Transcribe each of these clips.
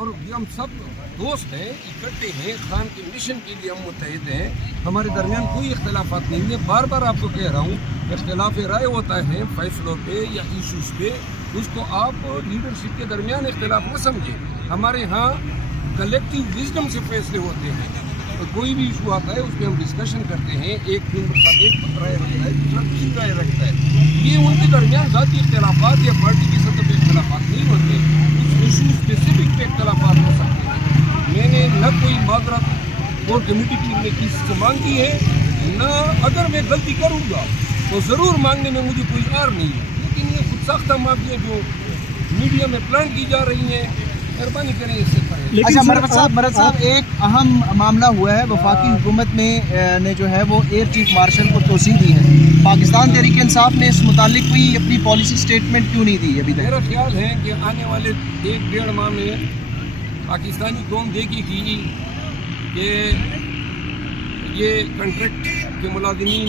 اور یہ ہم سب دوست ہیں، اکٹھے ہیں، خان کے مشن کے لیے ہم متحد ہیں، ہمارے درمیان کوئی اختلافات نہیں ہے. بار بار آپ کو کہہ رہا ہوں، اختلاف رائے ہوتا ہے فیصلوں پہ یا ایشوز پہ، اس کو آپ لیڈرشپ کے درمیان اختلاف نہ سمجھیں. ہمارے ہاں کلیکٹیو وزڈم سے فیصلے ہوتے ہیں. کوئی بھی ایشو آتا ہے اس پہ ہم ڈسکشن کرتے ہیں، ایک ممبر صاحب ایک رائے رکھتا ہے، دوسرا دوسری رائے رکھتا ہے. یہ ان کے درمیان ذاتی اختلافات یا پارٹی کی سطح پہ اختلافات نہیں ہوتے، کچھ ایشو اسپیسیفک پہ اختلافات ہو سکتے ہیں. میں نے نہ کوئی معذرت اور کمیٹی ٹیم نے کسی سے مانگی ہے، نہ اگر میں غلطی کروں گا تو ضرور مانگنے میں مجھے کوئی عار نہیں ہے. لیکن یہ خود ساختہ معافیاں جو میڈیا میں پلانٹ کی جا رہی ہیں، مہربانی کریں اس سے پرہیز. اچھا مرد صاحب ایک اہم معاملہ ہوا ہے، وفاقی حکومت نے جو ہے وہ ایئر چیف مارشل کو توسیع دی ہے. پاکستان تحریک انصاف نے اس متعلق کوئی اپنی پالیسی سٹیٹمنٹ کیوں نہیں دی ابھی تک؟ میرا خیال ہے کہ آنے والے 1-1.5 ماہ میں پاکستانی قوم دیکھے گی کہ یہ کنٹریکٹ کے ملازمین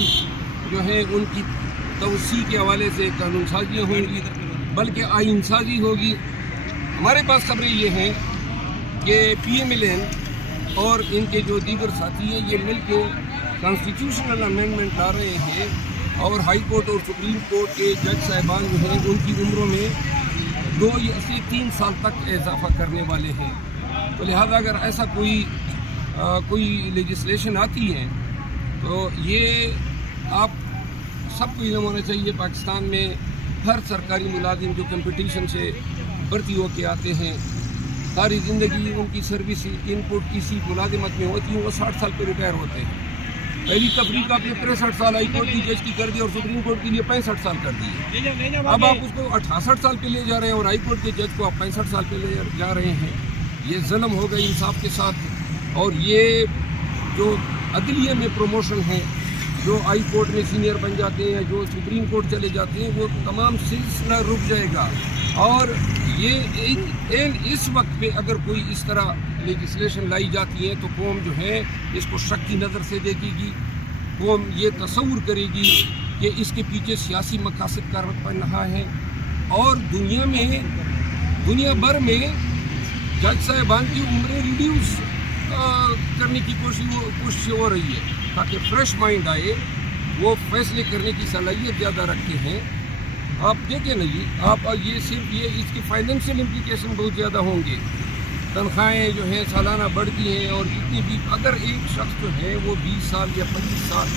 جو ہیں ان کی توسیع کے حوالے سے قانون سازیاں ہوں گی، بلکہ آئین سازی ہوگی. ہمارے پاس خبریں یہ ہیں کہ PMLN اور ان کے جو دیگر ساتھی ہیں یہ مل کے کانسٹیٹیوشنل امینڈمنٹ لا رہے ہیں، اور ہائی کورٹ اور سپریم کورٹ کے جج صاحبان جو ہیں ان کی عمروں میں 2 سے 3 سال تک اضافہ کرنے والے ہیں. تو لہذا اگر ایسا کوئی لیجسلیشن آتی ہے تو یہ آپ سب کو علم ہونا چاہیے. پاکستان میں ہر سرکاری ملازم جو کمپٹیشن سے بھرتی ہو کے آتے ہیں، ساری زندگی ان کی سروس ان پٹ کسی ملازمت میں ہوتی ہے، وہ 60 سال پہ ریٹائر ہوتے ہیں. پہلی تفریق آپ نے 63 سال ہائی کورٹ کی جج کی کر دی اور سپریم کورٹ کے لیے 65 سال کر دی. اب آپ اس کو 68 سال پہ لے جا رہے ہیں اور ہائی کورٹ کے جج کو آپ 65 سال پہ لے جا رہے ہیں. یہ ظلم ہوگا انصاف کے ساتھ. اور یہ جو عدلیہ میں پروموشن ہے، جو ہائی کورٹ میں سینئر بن جاتے ہیں، جو سپریم کورٹ چلے جاتے ہیں، وہ تمام سلسلہ رک جائے گا. اور یہ اس وقت پہ اگر کوئی اس طرح لیجسلیشن لائی جاتی ہے تو قوم جو ہے اس کو شک کی نظر سے دیکھے گی. قوم یہ تصور کرے گی کہ اس کے پیچھے سیاسی مقاصد کا پنہا ہے. اور دنیا بھر میں جج صاحبان کی عمریں ریڈیوس کرنے کی کوشش ہو رہی ہے تاکہ فریش مائنڈ آئے، وہ فیصلے کرنے کی صلاحیت زیادہ رکھتے ہیں. آپ دیکھیں نہیں، آپ یہ صرف اس کے فائنینشیل امپلیکیشن بہت زیادہ ہوں گے. تنخواہیں جو ہیں سالانہ بڑھتی ہیں، اور جتنی بھی اگر ایک شخص جو ہے وہ 20 سال یا 25 سال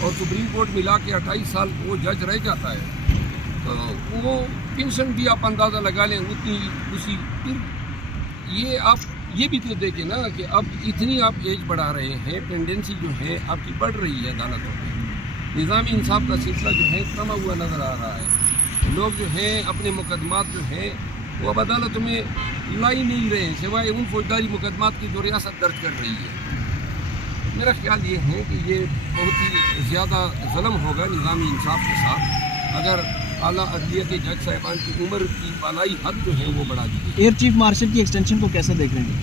اور سپریم کورٹ ملا کے 28 سال وہ جج رہ جاتا ہے تو وہ پینشن بھی آپ اندازہ لگا لیں اسی. پھر آپ یہ بھی تو دیکھیں نا کہ اب اتنی آپ ایج بڑھا رہے ہیں، پینڈنسی جو ہے آپ کی بڑھ رہی ہے عدالتوں میں. نظامی انصاف کا سلسلہ جو ہے کما ہوا نظر آ رہا ہے. لوگ جو ہیں اپنے مقدمات جو ہیں وہ اب عدالتوں میں لائی نہیں رہے ہیں، سوائے ان فوجداری مقدمات کی جو ریاست درج کر رہی ہے. میرا خیال یہ ہے کہ یہ بہت ہی زیادہ ظلم ہوگا نظامی انصاف کے ساتھ اگر اعلیٰ عدلیہ کے جج صاحبان کی عمر کی بالائی حد جو ہے وہ بڑھا دی. ایئر چیف مارشل کی ایکسٹینشن کو کیسے دیکھ رہے ہیں؟